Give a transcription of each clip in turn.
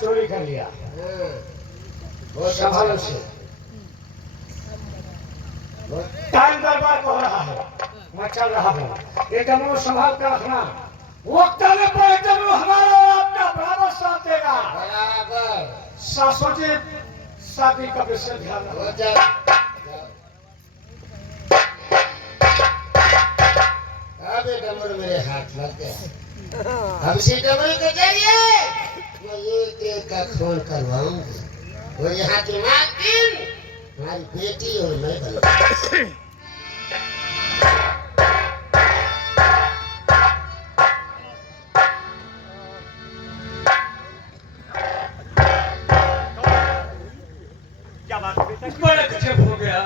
चोरी कर लिया। वो संभालो से। टाइम बर्बाद हो रहा है, मैं चल रहा हूँ। ये डमरू संभाल कर रखना। वक्त आने पर डमरू हमारा और आपका बराबर साथ देगा। बराबर। सासू जी शादी का विषय ध्यान रखो। अबे डमरू मेरे हाथ लग गया। अब से डमरू के जरिए मैं एक का खून करवाऊंगी। और यहाँ की नागिन हमारी बेटी और मैं बनूंगा। बड़ा गजब हो गया।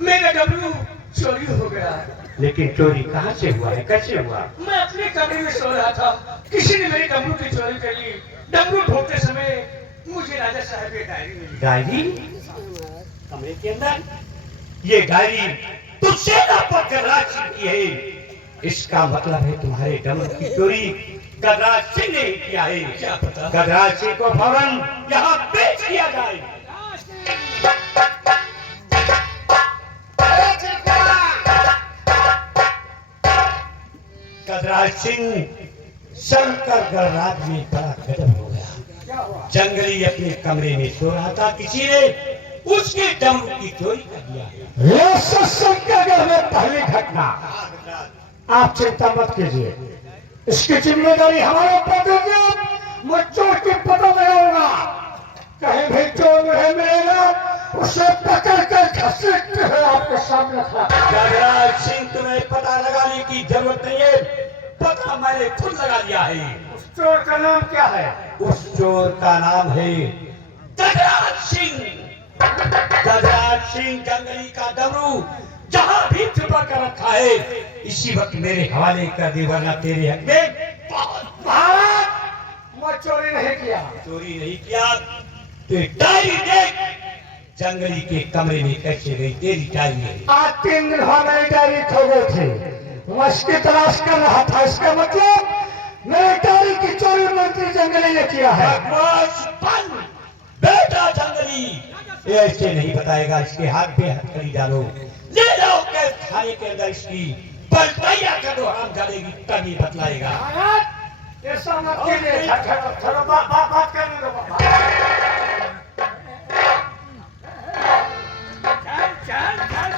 मेरा डमरू चोरी हो गया। लेकिन चोरी कहाँ से हुआ है, कैसे हुआ? मैं अपने कमरे में सो रहा था, किसी ने मेरे डमरू की चोरी कर ली। डमरू ढोते समय मुझे राजा साहब की डायरी मिली। डायरी कमरे के अंदर? ये डायरी तुझसे पर गजराज सिंह की है। इसका मतलब है तुम्हारे डमरू की चोरी गजराज सिंह ने किया है। क्या पता? गजराज सिंह को फौरन यहाँ पेश किया जाए। गजराज सिंह शंकर गणराज में बड़ा गजब हो गया। जंगली अपने कमरे में सो रहा था, किसी ने उसके डमरू की चोरी कर दिया। ये शंकर में पहली घटना। आप चिंता मत कीजिए, इसकी जिम्मेदारी हमारे ऊपर दीजिए। मैं चोर की पता लगाऊंगा। कहीं भी चोर मुझे मिलेगा, उसे पकड़ कर घसीट कर आपके सामने खड़ा। गजराज सिंह, तुम्हें पता लगाने की जरूरत नहीं है, पता मैंने खुद लगा लिया है। उस चोर का नाम क्या है? उस चोर का नाम है गजराज सिंह। गजराज सिंह जंगली का डमरू जहां भी छुपा कर रखा है, इसी वक्त मेरे हवाले कर दे, वरना तेरे हक में भारत, मैं चोरी नहीं किया। चोरी नहीं किया। तेरी डायरी देख, जंगली के कमरे में कैसे गई तेरी डायरी है। आज 3 दिन हो मेरी डायरी खो गई थी, मैं इसकी तलाश कर रहा था। इसका मतलब मेरी डायरी की चोरी मंत्री जंगली ने किया है। बकवास बंद। बेटा जंगली ये ऐसे नहीं बताएगा, इसके हाथ पे हथकड़ी डालो, ले जाओ कैद खाने के अंदर, इसकी बलतैया कर दो, हम जानेगी तब ही बतलाएगा। भारत, ऐसा मत कीजिए। चलो बात करने दो। चल चल चल।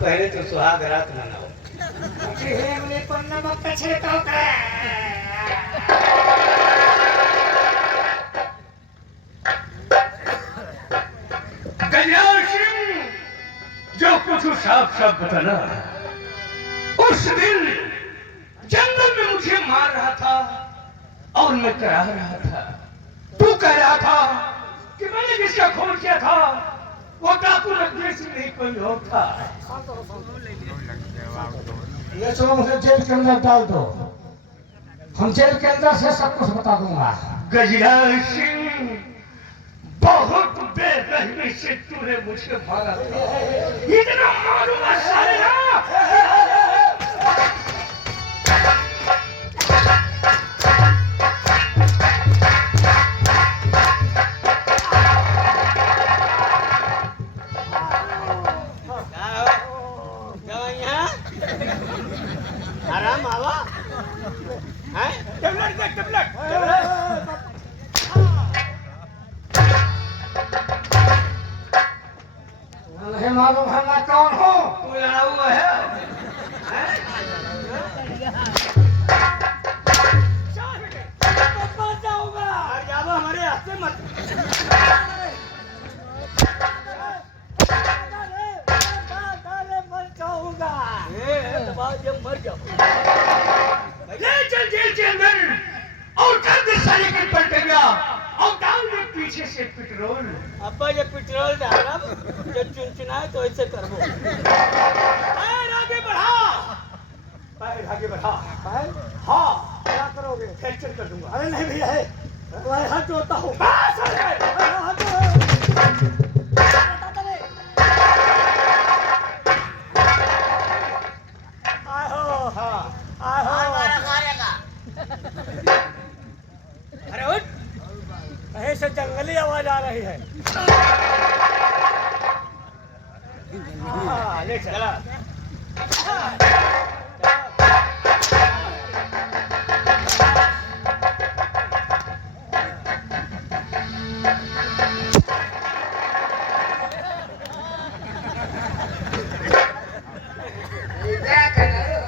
पहले तो सुहाग रात मनाओ। गजराज सिंह, जो कुछ साफ साफ बताना। उस दिन जंगल में मुझे मार रहा था और मैं करा रहा था। तू कह रहा था कि मैंने जिसका खून किया था वो डाकू रखने से नहीं कोई और था। ये चलो मुझे जेल के अंदर डाल दो, हम जेल के अंदर से सब कुछ बता दूंगा। गजराज सिंह, बहुत बेरहमी से तूने मुझे मारा था, इतना मारूंगा सालेगा। आराम आवा है टेबलेट नहीं मालूम है मैं कौन हूँ? तू लड़ा हुआ है? हमारे हाथ से मत। मर जाओ। ले चल जेल के अंदर और कर दे साले के पलट गया। अब्बा जब पेट्रोल डालब जब चुनचुनाए तो ऐसे करबो। पैर आगे बढ़ा, पैर आगे बढ़ा। पैर हाँ, क्या करोगे? फ्रैक्चर कर दूंगा। अरे नहीं भैया है, तुम्हारे हाथ जोड़ता हूँ। बस, अरे! हाथ जोड़ो। आए हो, हाँ, आए हो। मारा मारेगा। अरे उठ, कहीं से जंगली आवाज आ रही है। हाँ, ले चला। क्या करो?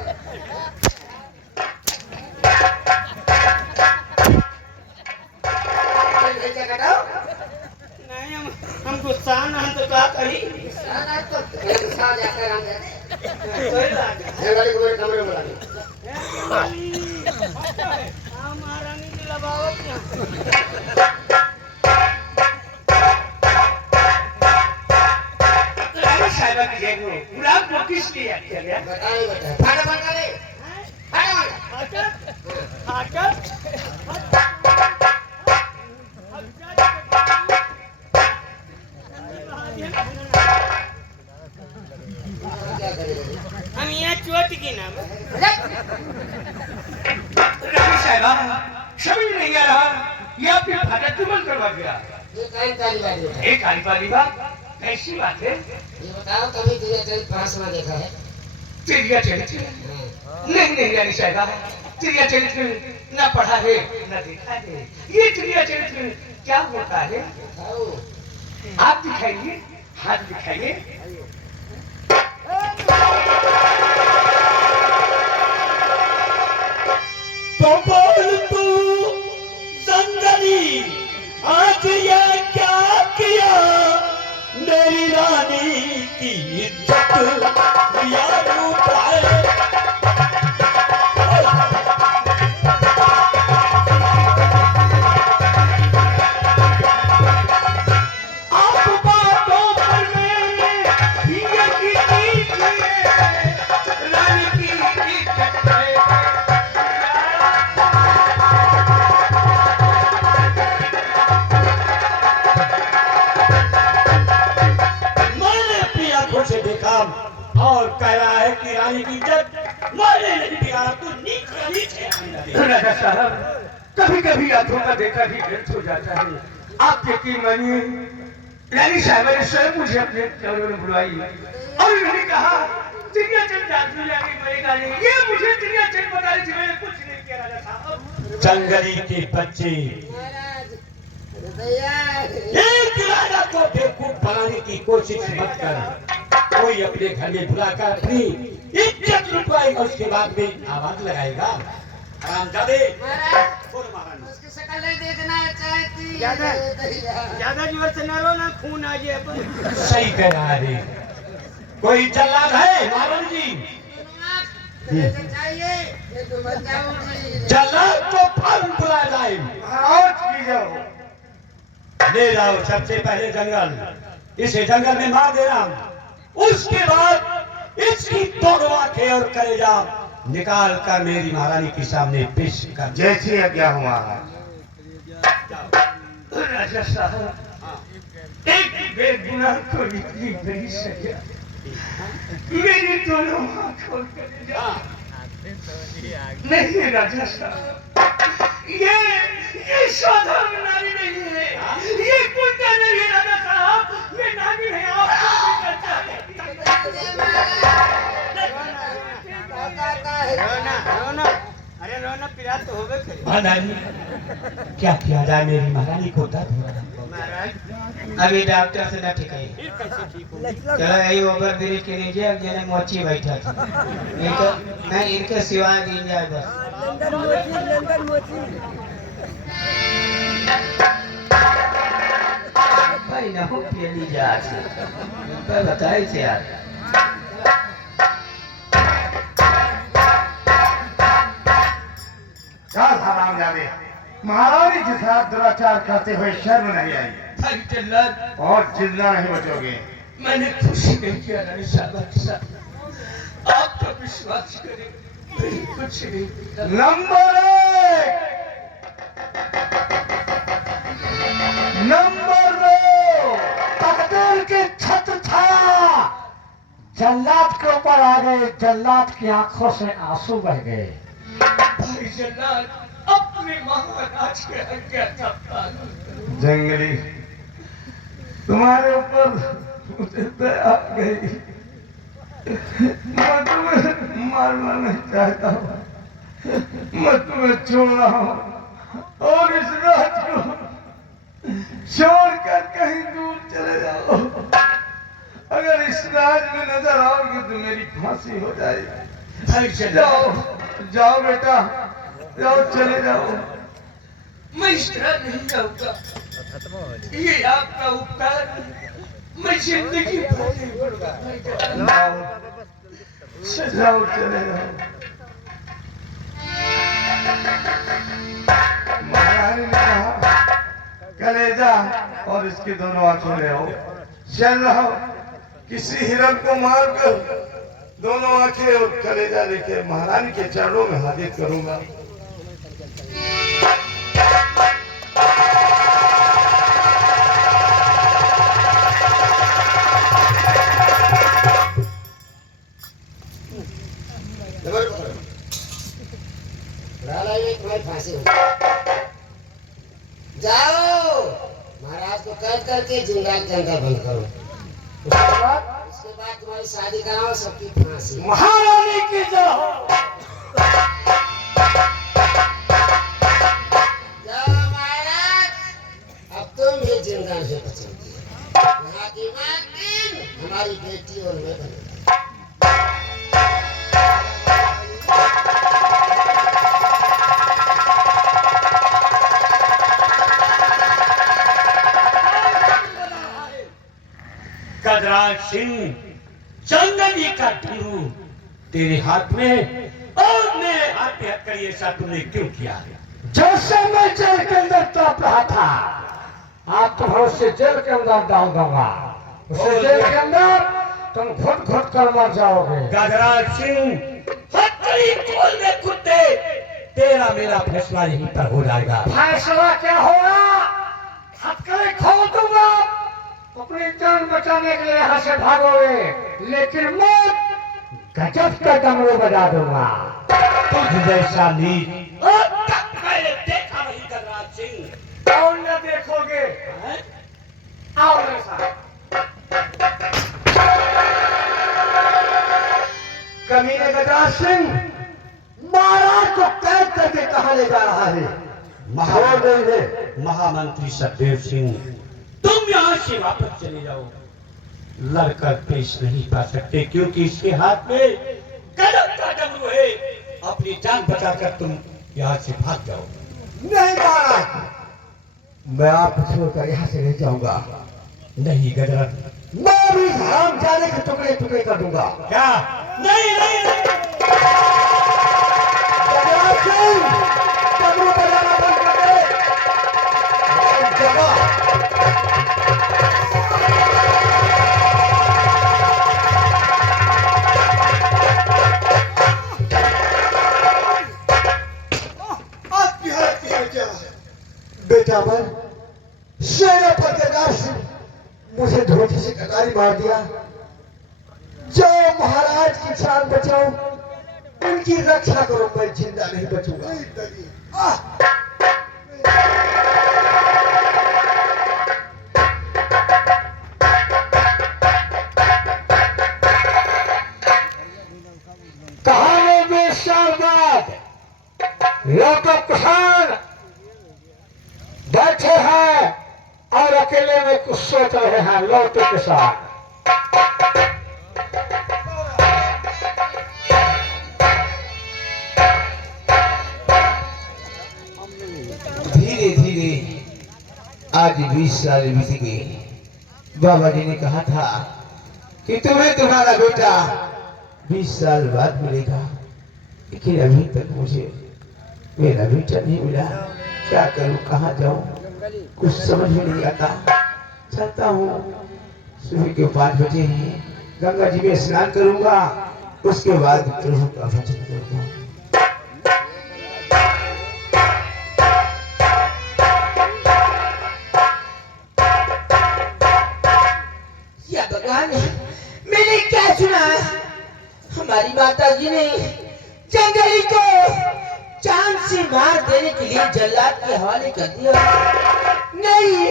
क्या करो? नहीं हम गुस्सा ना हम तो क्या करी। साला तो साल जाकर हम जाते। कोई बात नहीं। ये गाड़ी को मेरे कमरे में बुला लो। हाँ महारानी की लगावत ना। रानी साहिबा की जय हो। गुलाब को किस लिए याद किया गया? बताओ बेटा। फटाफट करे। फटाफट। फाटक, फाटक। क्या करेगा? हम यहाँ चोट की नाम रानी साहिबा, समझ नहीं आ रहा, ये आपने फाटक क्यों बंद करवा दिया? ये कान काली बात है। एक काली वाली बात, कैसी बात है? ये बताओ कभी तुझे कहीं पास में देखा है? चिड़िया चरित्र? हाँ। नहीं रानी साहिबा, चिड़िया चरित्र न पढ़ा है न देखा है। ये चिड़िया चरित्र क्या होता है? बताओ। आप दिखाइए, हाथ दिखाइए। तो बोल तू जंगली, आज ये क्या किया? मेरी रानी की इज्जत लिया लूटाए। आप बातों पर मेरे पिया की कीजिए, रानी की इज्जत है। मैंने अपनी आंखों से देखा और कह रहा है कि रानी की इज्जत मैंने नहीं बिगाड़ा, तू नीचे नीचे आने लगे। राजा साहब, कभी कभी आंखों का देखा भी व्यर्थ हो जाता है। आप यकीन मानिए, रानी साहबा ने स्वयं मुझे अपने कमरे में बुलवाई और उन्होंने कहा चिड़िया चल जाती जाएगी, मरेगा नहीं। ये मुझे चिड़िया चल बता रही थी, मैंने कुछ नहीं किया राजा साहब। जंगली के बच्चे, महाराज, अरे भैया। एक राजा को बेवकूफ बनाने की कोशिश मत कर। कोई अपने घर में बुलाकर अपनी इज्जत लुटवाएगा, उसके बाद में आवाज लगाएगा। हरामजादे, महाराज, बोलो महारानी। उसकी शक्ल नहीं देखना चाहती। ज्यादा- भैया। ज्यादा जोर से न रो ना, खून आ जाए अपन। सही कह रहा है। कोई जल्लाद है महारानी जी? तुझे तो चाहिए, ये तो बचाओगी। जल्लाद को फौरन बुलाया जाए। आवाज की जाओ। ले जाओ सबसे पहले जंगल, इसे जंगल में मार देना। उसके बाद इसकी दोनों आंखें और कलेजा निकाल कर मेरी महारानी के सामने पेश कर। जैसी आज्ञा हुआ। राजा साहब, एक बेगुनाह को इतनी बड़ी सजा, मेरी दोनों आंखों का कलेजा। नहीं राजा साहब, ये साधारण नारी नहीं है, ये कुत्ता नहीं है राजा साहब, ये नागिन है। आपको भी करता है। रोना रोना, अरे रोना पिला तो होबे करे। महारानी, क्या किया जाए? मेरी महारानी को दर्द हो रहा है। महाराज अभी डॉक्टर से न ठीक है। फिर कैसे ठीक हो? चलो यही ओवर ब्रिज के नीचे अब जने मोची बैठा था। नहीं इनके सिवाय गिन जाए बस। भाई ना हो पियली जा पर बताई थे यार। क्या हरामजादे, महारानी के साथ दुराचार करते हुए शर्म नहीं आई? भाई जल्लाद, और चिल्ला नहीं बचोगे। मैंने खुशी नहीं किया रानी साहब, आप तो विश्वास करें मैंने कुछ नहीं किया। नंबर 1, नंबर 2, तकदीर की छत था, जल्लाद के ऊपर आ गए, जल्लाद की आंखों से आंसू बह गए। भाई जल्लाद, अपने महाराज के आज्ञा का पालन करो। जंगली, तुम्हारे ऊपर मुझे दया आ गई, मैं तुम्हें मारना नहीं चाहता हूँ, मैं तुम्हें छोड़ रहा हूँ और इस रात को छोड़कर कहीं दूर चले जाओ। अगर इस राज में नजर आओगे तो मेरी फांसी हो जाएगी। भाई जाओ जल्लाद, जाओ बेटा, जाओ चले जाओ। मैं इस तरह नहीं जाऊंगा, ये आपका उपकार है। मैं जिंदगी भर नहीं भूलूंगा। भाई जल्लाद, जाओ चले जाओ। महारानी ने कहा कलेजा और इसकी दोनों आंखें ले आओ। चल रहा हूं, किसी हिरन को मारकर दोनों आंखें और कलेजा लेके महारानी के चरणों में हाजिर करूंगा। तुम्हारी फांसी हो। जाओ महाराज को कर करके जंगल के अंदर बंद करो। उसके बाद तुम्हारी शादी कराओ, सबकी फांसी। महारानी की जय हो। जाओ महाराज, अब तुम भी जंगल से बचोगे। यहाँ की मालकिन हमारी बेटी और मैं बनेगी। गजराज सिंह, जंगली का डमरू तेरे हाथ में और मेरे हाथ में हटकर ऐसा तुमने क्यों किया? जैसे मैं जेल के अंदर तड़प रहा था, आप तुम्हें उसे जेल के अंदर डाल दूंगा। उसे जेल के अंदर तुम घुट घुट कर मर जाओगे। गजराज सिंह, हथकड़ी खोल दे कुत्ते, तेरा मेरा फैसला यहीं पर हो जाएगा। फैसला क्या होगा? हथकड़ी खोल दूंगा, अपनी जान बचाने के लिए यहाँ से भागोगे, लेकिन मैं गजब का डमरू बजा दूंगा। तुझ जैसा नीच अब तक मैंने देखा नहीं गजराज सिंह। और न देखोगे। आओ मेरे साथ। कमीने गजराज सिंह, महाराज को कैद करके कहाँ ले जा रहा है? छोड़ देंगे। महामंत्री सखदेव सिंह, तुम यहाँ से वापस चले जाओ। लड़कर पेश नहीं पा सकते क्योंकि इसके हाथ में गजब का डमरू है। अपनी जान बचाकर तुम यहाँ से भाग जाओ। नहीं महाराज, मैं आपको छोड़कर यहाँ से नहीं जाऊंगा। नहीं गजराज, मैं भी हराम जाने के टुकड़े टुकड़े कर दूंगा। क्या? नहीं नहीं, नहीं। गजराज सिंह, डमरू बजाना बंद कर दे। जगह बेटा, मैं शेर फतेहगढ़ से मुझे धोखे से कटारी मार दिया। जाओ महाराज की जान बचाओ, उनकी रक्षा करो, मैं जिंदा नहीं बचूंगा। कहानी 20 साल बाद लौटो किसान बैठे हैं और अकेले में कुछ सोच रहे हैं। लौटे किसान, धीरे धीरे आज 20 साल बीत गए। बाबा जी ने कहा था कि तुम्हें तुम्हारा बेटा 20 साल बाद मिलेगा, लेकिन अभी तक मुझे मेरा बेटा नहीं मिला। क्या करूं, कहाँ जाऊं, कुछ समझ में नहीं आता। चलता हूँ। सुबह के 5 बजे गंगा जी में स्नान करूंगा, उसके बाद प्रभु का भजन करूंगा। या भगवान, मैंने क्या सुना? हमारी माता जी ने जंगली को चांद से मार देने के लिए जल्लाद के हवाले कर दिया। नहीं,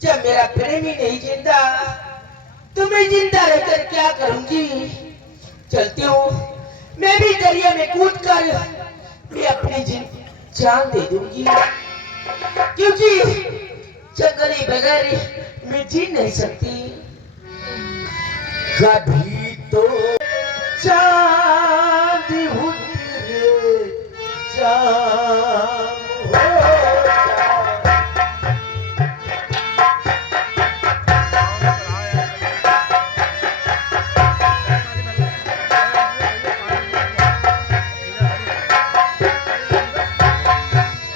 जब मेरा प्रेमी नहीं जिंदा तो मैं जिंदा रहकर क्या करूंगी? चलती हूँ, मैं भी दरिया में कूद कर मैं अपनी जान दे दूंगी, क्योंकि जंगली बगैर मैं जी नहीं सकती। कभी तो चांद उतरे चांद हो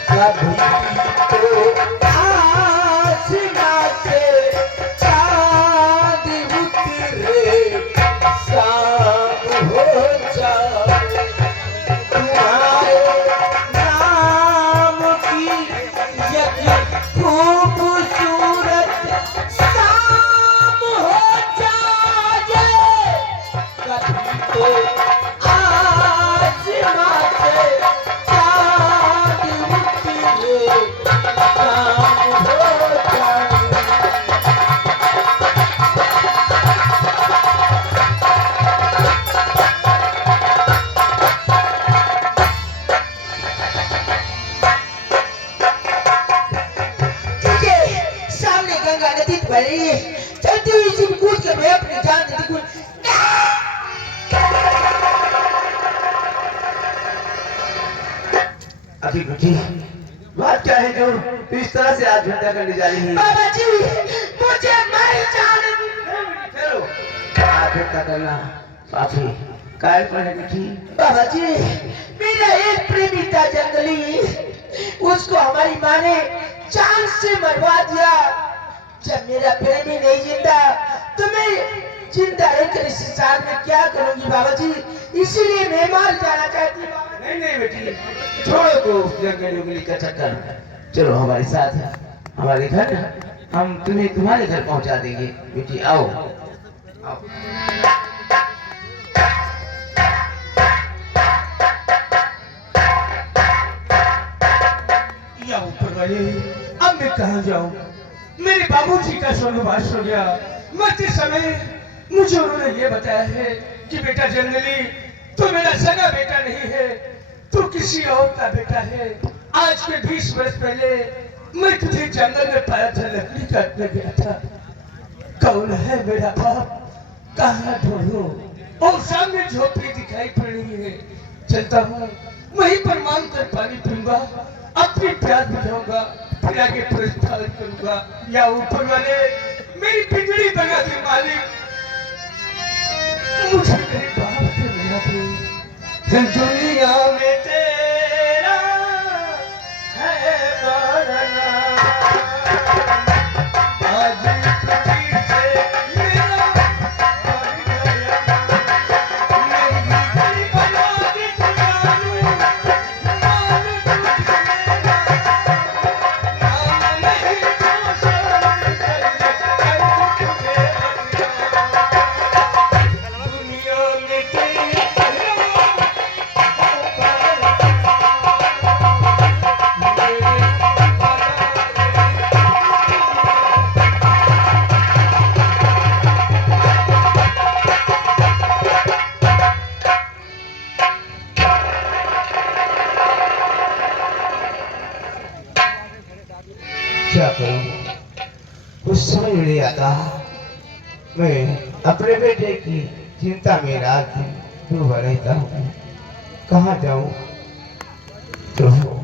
कभी तो आसमां से चांद उतरे शाम हो जाए, तुम्हारे नाम की यज्ञ खूबसूरत शाम हो जाए। कभी तो आसमां से चांद उतरे शाम हो जाए। सामने गंगा नदी बह रही है, चलती हुई इसी में कूद कर मैं अपनी जान दे दूं। अभी बेटी, बात क्या है जो तू इस तरह से आज हत्या करने जा रही है? बाबा जी, मुझे मार जाने चलो, आज हत्या करना काफी कायल पर है बेटी। बाबा जी, मेरा एक प्रेमी था जंगली, उसको हमारी माँ ने चांद से मरवा दिया। जब मेरा प्रेमी नहीं जिंदा तो मैं जिंदा रहकर इस संसार में क्या करूंगी बाबा जी? इसीलिए मैं मार जाना चाहती हूँ बाबा जी। नहीं नहीं बेटी, छोड़ो तो जंगली उंगली का चक्कर, चलो हमारे साथ हमारे घर, हम तुम्हें तुम्हारे घर पहुंचा देंगे। बेटी आओ आओ। या ऊपर वाले, अब मैं कहाँ जाऊँ? मेरे बाबूजी का स्वर्गवास हो गया। मरते समय मुझे उन्होंने ये बताया है कि बेटा जंगली, तू मेरा सगा बेटा नहीं है, तू किसी और का बेटा है। आज के 20 वर्ष पहले मैं तुझे जंगल में पाया था, लकड़ी काटने गया था। कौन है मेरा बाप, कहाँ ढूंढूं? और सामने झोपड़ी दिखाई पड़ रही है। चलता हूँ, वहीं पर मांग कर पानी पीऊंगा, अपनी प्यास बुझाऊंगा, फिर आगे प्रस्थान करूंगा। या ऊपर वाले, मेरी बिजली बना दे मालिक, मुझे मेरे बाप से मिला दे। दुनिया में तेरा है बरना, आज तुझी से मेरा बढ़ गया। मेरी बिजली बना दे जानू, मान तुझे मेरा नाम नहीं रोशन कर तुझे दुनिया में तेरा क्या करूं, कुछ समझ नहीं आता। मैं अपने बेटे की चिंता में रात दिन डूबा रहता हूँ। कहाँ जाऊं? प्रभु